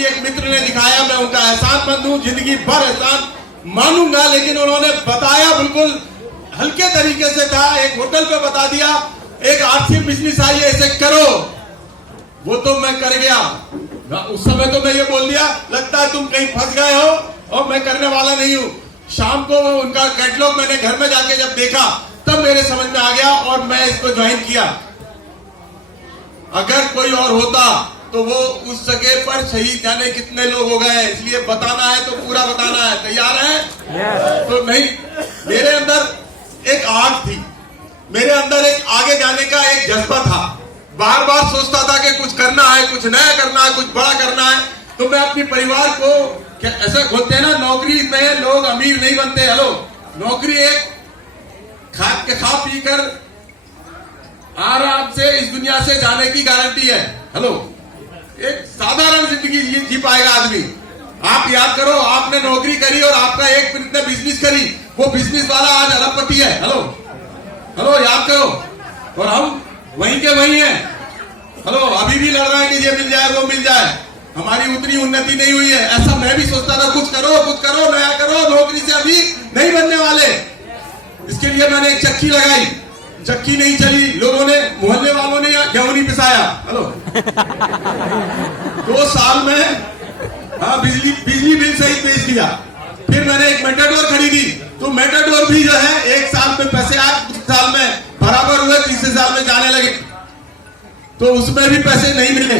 एक मित्र ने दिखाया, मैं उनका एहसानमंद हूँ, जिंदगी भर एहसान मानूंगा, लेकिन उन्होंने बताया बिल्कुल हल्के तरीके से था। एक होटल पे बता दिया, एक आर्थिक बिजनेस आई है, इसे करो। वो तो मैं कर गया। उस समय तो मैं ये बोल दिया, लगता है तुम कहीं फंस गए हो और मैं करने वाला नहीं हूं। शाम को वो उनका कैटलॉग मैंने घर में जाके जब देखा, तब मेरे समझ में आ गया और मैं इसको ज्वाइन किया। अगर कोई और होता तो वो उस जगह पर शहीद जाने कितने लोग हो गए, इसलिए बताना है तो पूरा बताना है। तैयार है? तो नहीं, मेरे अंदर एक आग थी, मेरे अंदर एक आगे जाने का एक जज्बा था। बार बार सोचता था कि कुछ करना है, कुछ नया करना है, कुछ बड़ा करना है। तो मैं अपने परिवार को, ऐसा बोलते हैं ना, नौकरी में लोग अमीर नहीं बनते। हेलो, नौकरी एक खा पी कर आराम से इस दुनिया से जाने की गारंटी है। हेलो, एक साधारण जिंदगी जी पाएगा आदमी। आप याद करो, आपने नौकरी करी और आपका एक मिनट ने बिजनेस करी, वो बिजनेस वाला आज अरबपति है। हेलो हेलो, याद करो। और हम वहीं के वहीं हैं। हेलो, अभी भी लड़ रहे हैं कि ये मिल जाए, वो मिल जाए। हमारी उतनी उन्नति नहीं हुई है। ऐसा मैं भी सोचता था, कुछ करो, नया करो। नौकरी से अभी नहीं बनने वाले। इसके लिए मैंने एक चक्की लगाई, चक्की नहीं चली, लोगों ने, मोहल्ले वालों ने गेहूं नहीं पिसाया। हेलो 2 साल में बिजली बिल सहित बेच दिया। फिर मैंने एक मेटाडोर खरीदी, तो मेटाडोर भी जो है 1 साल में पैसे आए, 2 साल में बराबर हुए, 3 साल में जाने लगे, तो उसमें भी पैसे नहीं मिले।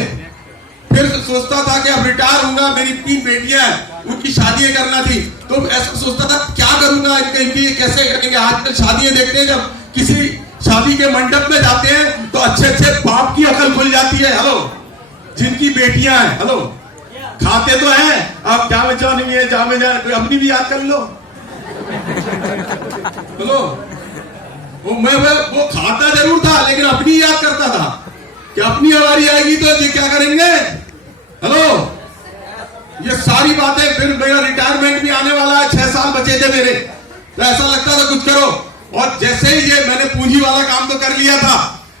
फिर सोचता था कि अब रिटायर होऊंगा, मेरी 3 बेटियां हैं, उनकी शादियां करना थी। तो ऐसा सोचता था क्या करूंगा, इनकी कैसे करेंगे। आजकल शादियां देखते हैं, जब किसी शादी के मंडप में जाते हैं तो अच्छे अच्छे बाप की अकल खुल जाती है। हेलो, जिनकी बेटियां हैं, हेलो खाते तो हैं, आप जामे जान नहीं है, जामे जान, कोई अपनी भी याद कर लो। हेलो, वो खाता जरूर था, लेकिन अपनी याद करता था कि अपनी हमारी आएगी तो ये क्या करेंगे। हेलो, ये सारी बातें। फिर मेरा रिटायरमेंट भी आने वाला है, 6 साल बचे थे मेरे, तो ऐसा लगता था कुछ करो। और जैसे ही ये मैंने पूंजी वाला काम तो कर लिया था,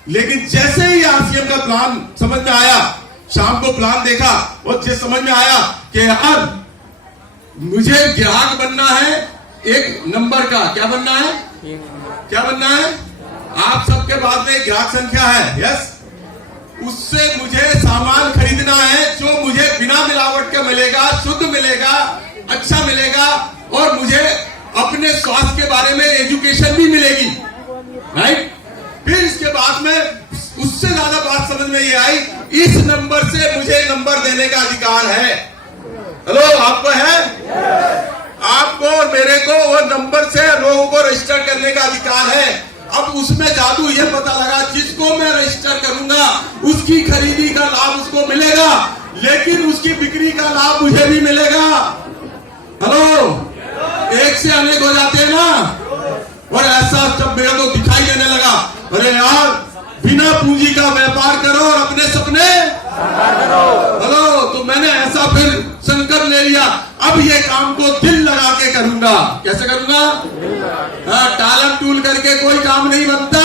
लेकिन जैसे ही आरसीएम का प्लान समझ में आया, शाम को प्लान देखा और ये समझ में आया कि यार मुझे ग्राहक बनना है, 1 नंबर का। क्या बनना है? क्या बनना है? आप सबके बाद में ग्राहक संख्या है, यस। उससे मुझे सामान खरीदना है जो मुझे बिना मिलावट के मिलेगा, शुद्ध मिलेगा, अच्छा मिलेगा, और मुझे अपने स्वास्थ्य के बारे में एजुकेशन भी मिलेगी, राइट। फिर इसके बाद में उससे ज्यादा बात समझ में ये आई, इस नंबर से मुझे नंबर देने का अधिकार है। हेलो, आपको है? आपको और मेरे को वो नंबर से लोगों को रजिस्टर करने का अधिकार है। अब उसमें जादू ये पता लगा, जिसको मैं रजिस्टर करूंगा उसकी खरीदी का लाभ उसको मिलेगा, लेकिन उसकी बिक्री का लाभ मुझे भी मिलेगा। हेलो, एक से अनेक हो जाते हैं ना। और ऐसा जब मेरे को दिखाई देने लगा, अरे यार, बिना पूंजी का व्यापार करो और अपने सपने करो। हेलो, तो मैंने ऐसा फिर संकल्प ले लिया, अब ये काम को दिल लगा के करूंगा। कैसे करूंगा? टालम टूल करके कोई काम नहीं बनता।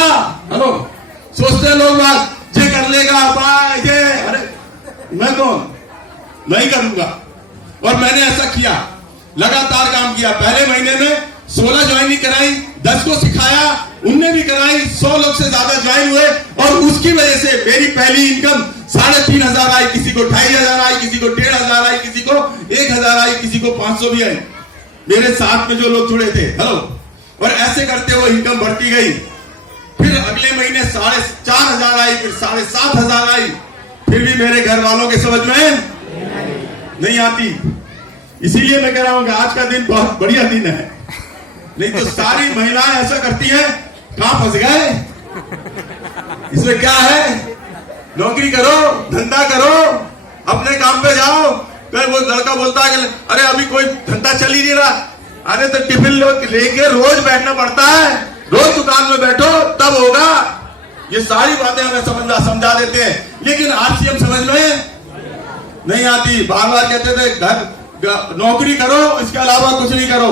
हेलो, सोचते लोग बात ये कर लेगा, ये, अरे मैं कौन, नहीं करूंगा। और मैंने ऐसा किया, लगातार काम किया। पहले महीने में 16 ज्वाइनिंग कराई, 10 को सिखाया, उनने भी कराई, 100 लोग से ज्यादा ज्वाइन हुए। और उसकी वजह से मेरी पहली इनकम 3,500 आई, किसी को 2,500 आई, किसी को 1,500 आई, किसी को 1,000 आई, किसी को 500 भी आई, मेरे साथ में जो लोग जुड़े थे। हेलो, और ऐसे करते हुए इनकम बढ़ती गई। फिर अगले महीने 4,500 आई, फिर 7,500 आई। फिर भी मेरे घर वालों के समझ में नहीं आती। इसीलिए मैं कह रहा हूं कि आज का दिन बहुत बढ़िया दिन है। नहीं तो सारी महिलाएं ऐसा करती हैं, कहां फंस गए, इसमें क्या है, नौकरी करो, धंधा करो, अपने काम पे जाओ। फिर वो लड़का बोलता है कि अरे अभी कोई धंधा चल ही नहीं रहा। अरे तो टिफिन लेके रोज बैठना पड़ता है, रोज दुकान में बैठो तब होगा। ये सारी बातें हमें समझा देते हैं, लेकिन आरसीएम समझ में नहीं आती। बार बार कहते थे नौकरी करो, इसके अलावा कुछ नहीं करो।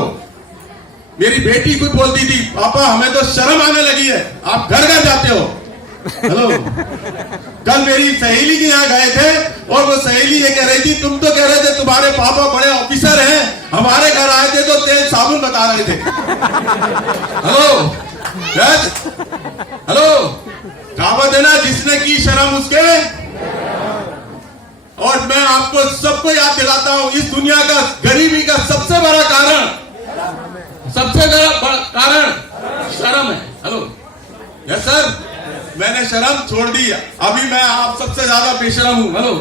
मेरी बेटी खुद बोलती थी, पापा हमें तो शर्म आने लगी है, आप घर घर जाते हो। हेलो, कल मेरी सहेली के यहाँ गए थे और वो सहेली ये कह रही थी, तुम तो कह रहे थे तुम्हारे पापा बड़े ऑफिसर हैं, हमारे घर आए थे तो तेल साबुन बता रहे थे। हेलो यस, हेलो, कहावत है ना, जिसने की शर्म उसके। और मैं आपको सबको याद दिलाता हूं, इस दुनिया का गरीबी का सबसे बड़ा कारण शर्म है। हेलो यस सर, मैंने शर्म छोड़ दी, अभी मैं आप सबसे ज्यादा बेशर्म हूं। हेलो,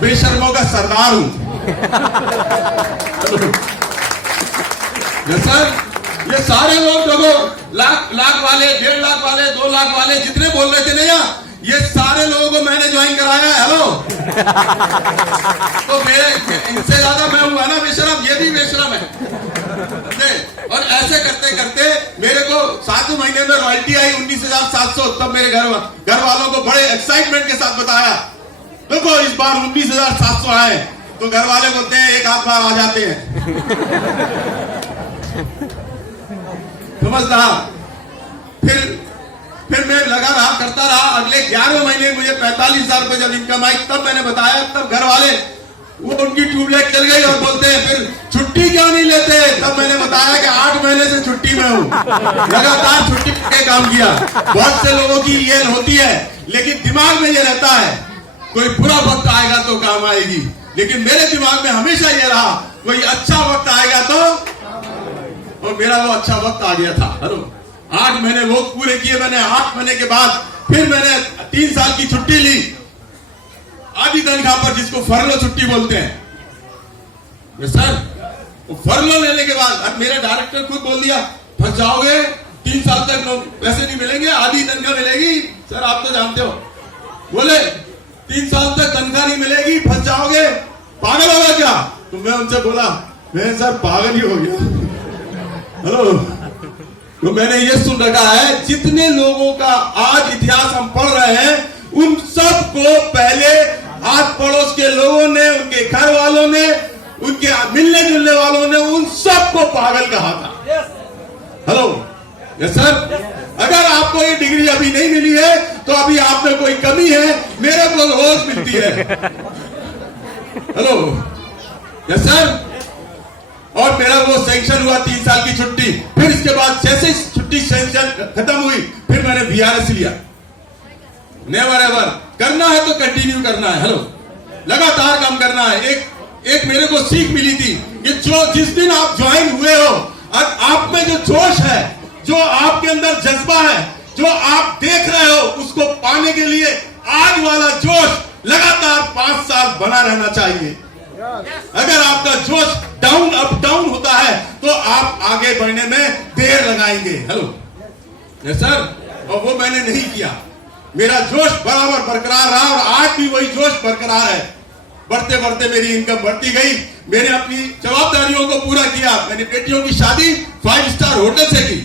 बेशर्मों का सरदार हूं। यस सर, ये सारे लोग जो लाख वाले, 1.5 लाख वाले, 2 लाख वाले जितने बोल रहे थे ना, ये सारे लोगों को मैंने ज्वाइन कराया है। हेलो, तो मेरे इनसे ज्यादा मैं हुआ ना बेशरम, ये भी बेशरम है। और ऐसे करते करते मेरे को 7वें महीने में रॉयल्टी आई 19,700। तब मेरे घर वालों को बड़े एक्साइटमेंट के साथ बताया, देखो इस बार 19,700 आए। तो घर वाले बोलते हैं एक आध बार आ जाते हैं। समझ रहा। फिर मैं लगा रहा, करता रहा। अगले 11वें महीने मुझे 45,000 रुपए जब इनकम आई, तब मैंने बताया, तब घर वाले वो उनकी ट्यूबलाइट चल गई और बोलते हैं फिर छुट्टी क्यों नहीं लेते। तब मैंने बताया कि 8 महीने से छुट्टी में हूं, लगातार छुट्टी पे काम किया। बहुत से लोगों की ये होती है, लेकिन दिमाग में ये रहता है कोई बुरा वक्त आएगा तो काम आएगी, लेकिन मेरे दिमाग में हमेशा ये रहा कोई अच्छा वक्त आएगा तो, और मेरा वो अच्छा वक्त आ गया था। हेलो, 8 महीने वो पूरे किए मैंने। 8 महीने के बाद फिर मैंने 3 साल की छुट्टी ली, आधी तनख्वाह पर, जिसको फरलो छुट्टी बोलते हैं। सर, फरलो लेने के बाद अब मेरे डायरेक्टर खुद बोल दिया, फंस जाओगे, 3 साल तक पैसे नहीं मिलेंगे, आधी तनख्वाह मिलेगी। सर आप तो जानते हो, बोले 3 साल तक तनख्वाह नहीं मिलेगी, फंस जाओगे, पागल होगा क्या। तो मैं उनसे बोला, मैं सर पागल ही हो गया। हेलो, तो मैंने ये सुन रखा है, जितने लोगों का आज इतिहास हम पढ़ रहे हैं, उन सबको पहले आस पड़ोस के लोगों ने, उनके घर वालों ने, उनके मिलने जुलने वालों ने, उन सबको पागल कहा था। हेलो यस सर, अगर आपको ये डिग्री अभी नहीं मिली है तो अभी आप में कोई कमी है, मेरे को रोज मिलती है। हेलो यस सर, और मेरा वो सैंक्शन हुआ 3 साल की छुट्टी। फिर इसके बाद जैसे छुट्टी सैंक्शन खत्म हुई, फिर मैंने VRS लिया। नेवर एवर, करना है तो कंटिन्यू करना है। हेलो, लगातार काम करना है। एक मेरे को सीख मिली थी कि जिस दिन आप ज्वाइन हुए हो, आप में जो जोश है, जो आपके अंदर जज्बा है, जो आप देख रहे हो, उसको पाने के लिए आज वाला जोश लगातार 5 साल बना रहना चाहिए। अगर आपका जोश अप डाउन होता है तो आप आगे बढ़ने में देर लगाएंगे। हेलो यस सर, और वो मैंने नहीं किया। मेरा जोश बराबर बरकरार रहा और आज भी वही जोश बरकरार है। बढ़ते बढ़ते मेरी इनकम बढ़ती गई, मैंने अपनी जवाबदारियों को पूरा किया। मैंने बेटियों की शादी 5 स्टार होटल से की।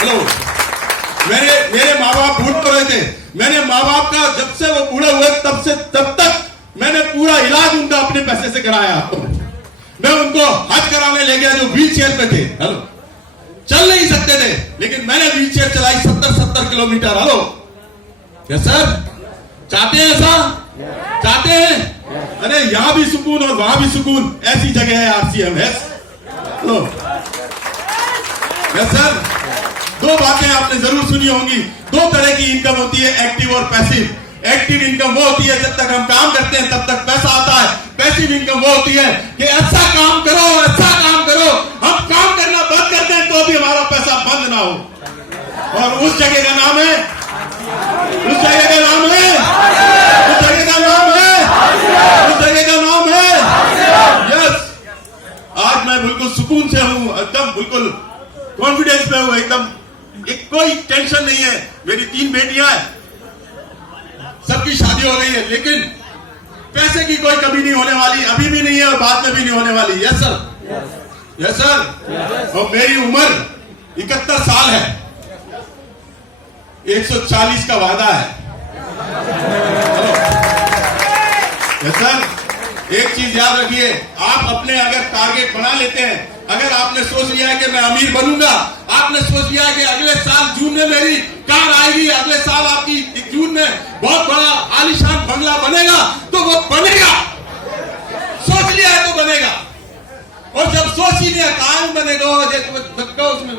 हेलो, मेरे माँ बाप बूढ़ हो रहे थे, मैंने माँ बाप का जब से वो बूढ़े हुए तब तक मैंने पूरा इलाज उनका अपने पैसे से कराया। मैं उनको हज कराने ले गया जो व्हील चेयर पे थे। हेलो, चल नहीं सकते थे, लेकिन मैंने व्हील चेयर चलाई 70 किलोमीटर। हेलो यस सर, चाहते हैं ऐसा? चाहते हैं? अरे यहां भी सुकून और वहां भी सुकून, ऐसी जगह है RCM। हेलो यस सर, 2 बातें आपने जरूर सुनी होंगी। 2 तरह की इनकम होती है, एक्टिव और पैसिव। एक्टिव इनकम वो होती है जब तक हम काम करते हैं तब तक पैसा आता है। पैसिव इनकम वो होती है कि अच्छा काम करो, हम काम करना बंद करते हैं तो भी हमारा पैसा बंद ना हो। और उस जगह का नाम है, यस। आज मैं बिल्कुल सुकून से हूं, एकदम बिल्कुल कॉन्फिडेंस में हूं, एकदम कोई टेंशन नहीं है। मेरी 3 बेटियां हैं, सबकी शादी हो गई है, लेकिन पैसे की कोई कमी नहीं होने वाली, अभी भी नहीं है और बाद में भी नहीं होने वाली। Yes sir, yes sir. और मेरी उम्र 71 साल है, 140 का वादा है। यस सर, एक चीज याद रखिए, आप अपने अगर टारगेट बना लेते हैं, अगर आपने सोच लिया है कि मैं अमीर बनूंगा, आपने सोच लिया कि अगले साल जून में मेरी कार आएगी, अगले साल आपकी जून में बहुत बड़ा आलीशान बंगला बनेगा, तो वो बनेगा। सोच लिया है तो बनेगा। और जब सोच ही नहीं काम बनेगा उसमें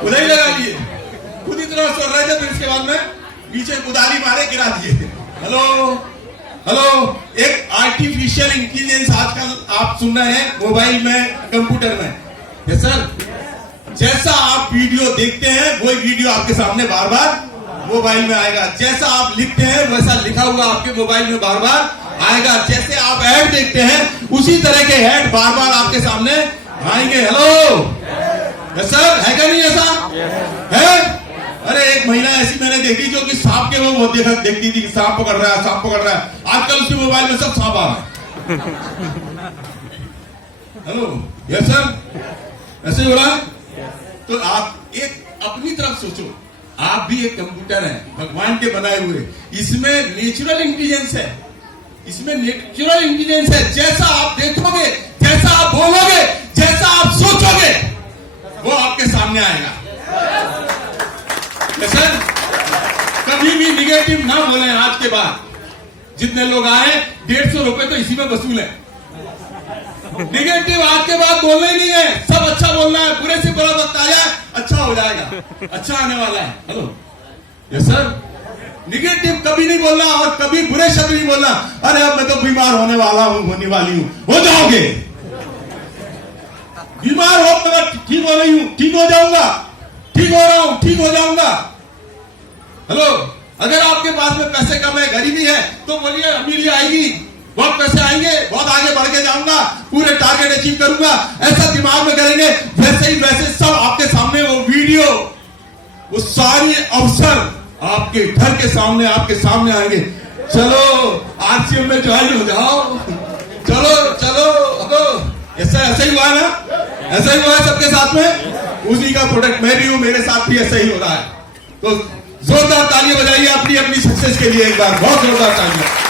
उधर लगा लिए, खुद ही तरह सोच रहे थे, फिर इसके बाद में पीछे कुदाली मारे गिरा दिए। हेलो, एक आर्टिफिशियल इंटेलिजेंस आजकल आप सुन रहे हैं मोबाइल में, कंप्यूटर में। यस सर, जैसा आप वीडियो देखते हैं वही वीडियो आपके सामने बार बार मोबाइल में आएगा। जैसा आप लिखते हैं वैसा लिखा हुआ आपके मोबाइल में बार बार आएगा। जैसे आप ऐड देखते हैं उसी तरह के ऐड बार बार आपके सामने आएंगे। हेलो, यस सर, है क्या नहीं ऐसा है? अरे एक महीना ऐसी मैंने देखी जो कि सांप के वो देखती थी कि सांप पकड़ रहा है, सांप पकड़ रहा है। आजकल उसके मोबाइल में सब सांप आ रहा है। हेलो, यस सर, ऐसे ही हो रहा है। तो आप एक अपनी तरफ सोचो, आप भी एक कंप्यूटर है, भगवान के बनाए हुए। इसमें नेचुरल इंटेलिजेंस है, इसमें नेचुरल इंटेलिजेंस है। जैसा आप देखोगे, जैसा आप बोलोगे, जैसा आप सोचोगे, वो आपके सामने आएगा। सर, कभी भी निगेटिव ना बोले। आज के बाद जितने लोग आए 150 रुपए तो इसी में वसूल है। निगेटिव आज के बाद बोलना ही नहीं है, सब अच्छा बोलना है। बुरे से बुरा वक्त आ जाए, अच्छा हो जाएगा, अच्छा आने वाला है। हेलो, यस सर, निगेटिव कभी नहीं बोलना और कभी बुरे शब्द नहीं बोलना। अरे अब मैं तो बीमार होने वाला हूं, होने वाली हूं। हो जाओगे, बीमार हो मगर ठीक हो रही हूं, ठीक हो जाऊंगा, ठीक हो रहा हूं, ठीक हो जाऊंगा। हेलो, अगर आपके पास में पैसे कम है, गरीबी है, तो बोलिए अमीरी आएगी, बहुत पैसे आएंगे, बहुत आगे बढ़ के जाऊंगा, पूरे टारगेट अचीव करूंगा। ऐसा दिमाग में करेंगे, वैसे ही वैसे सब आपके सामने वो वीडियो, वो सारी अवसर आपके घर के सामने, आपके सामने आएंगे। चलो आरसीएम में ज्वाइन हो जाओ, चलो। ऐसा ही हुआ है ना, ऐसा ही हुआ है सबके साथ में। उसी का प्रोडक्ट मैं भी हूं, मेरे साथ भी ऐसा ही हो रहा है। तो जोरदार तालियां बजाइए अपनी सक्सेस के लिए एक बार, बहुत जोरदार तालियां।